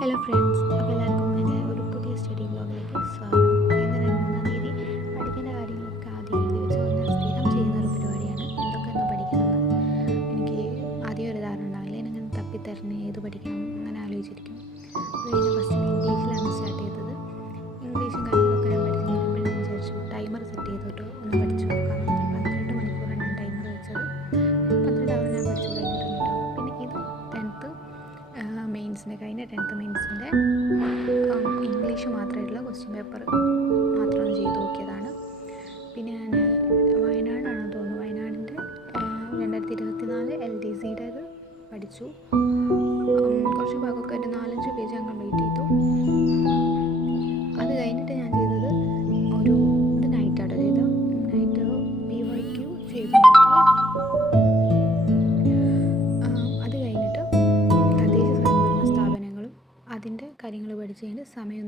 Hello friends, അപ്പോൾ എല്ലാവർക്കും എൻ്റെ ഒരു പുതിയ സ്റ്റഡി ബ്ലോഗിലേക്ക് സ്വാഗതം. ഇന്നലെ 3-ാം തീയതി പഠിക്കേണ്ട കാര്യങ്ങളൊക്കെ ആദ്യം എഴുതി വെച്ച് ഞാൻ സ്ഥിരം ചെയ്യുന്ന ഒരു പരിപാടിയാണ് എന്തൊക്കെയൊന്ന് പഠിക്കണമെന്ന്. എനിക്ക് ആദ്യം ഒരു ധാരണ ഉണ്ടാവില്ല, എനിക്കങ്ങനെ തപ്പിത്തരഞ്ഞ് ഏത് പഠിക്കണം അങ്ങനെ ആലോചിച്ചിരിക്കും. അത് കഴിഞ്ഞ് ഫസ്റ്റ് ഇംഗ്ലീഷിലാണ് സ്റ്റാർട്ട് ചെയ്തത്. ഇംഗ്ലീഷും കാര്യങ്ങളൊക്കെ ഞാൻ പഠിച്ചു കഴിഞ്ഞപ്പോൾ ഞാൻ വിചാരിച്ചു ടൈമർ സെറ്റ് ചെയ്തിട്ട് ഒന്ന് പഠിച്ചു നോക്കാം. 12 മണിക്കൂറാണ് ഞാൻ ടൈമർ വെച്ചത്. 12 അവർ ഞാൻ പഠിച്ചു കഴിഞ്ഞിട്ടുണ്ട് കേട്ടോ. പിന്നെ ഇത് 10th മെയിൻസിൻ്റെ കഴിഞ്ഞ 10th മെയിൻസിൻ്റെ ഇംഗ്ലീഷ് മാത്രമായിട്ടുള്ള ക്വസ്റ്റ്യൻ പേപ്പർ മാത്രം ഒന്ന് ചെയ്ത് നോക്കിയതാണ്. പിന്നെ ഞാൻ വയനാടാണെന്ന് തോന്നുന്നു, വയനാടിൻ്റെ 2024 LDCയുടേത് പഠിച്ചു. കുറച്ച് ഭാഗമൊക്കെ ഒരു 4-5 പേജ് ഞാൻ കംപ്ലീറ്റ് ചെയ്തു. അത് കഴിഞ്ഞിട്ട് ഞാൻ ചെയ്തത് ഇത് നൈറ്റാണ് ചെയ്തത്. നൈറ്റ് BYQ ചെയ്ത് നോക്കി. അത് കഴിഞ്ഞിട്ട് തദ്ദേശ സ്വയംഭരണ സ്ഥാപനങ്ങളും അതിൻ്റെ കാര്യങ്ങൾ പഠിച്ച് കഴിഞ്ഞ് സമയം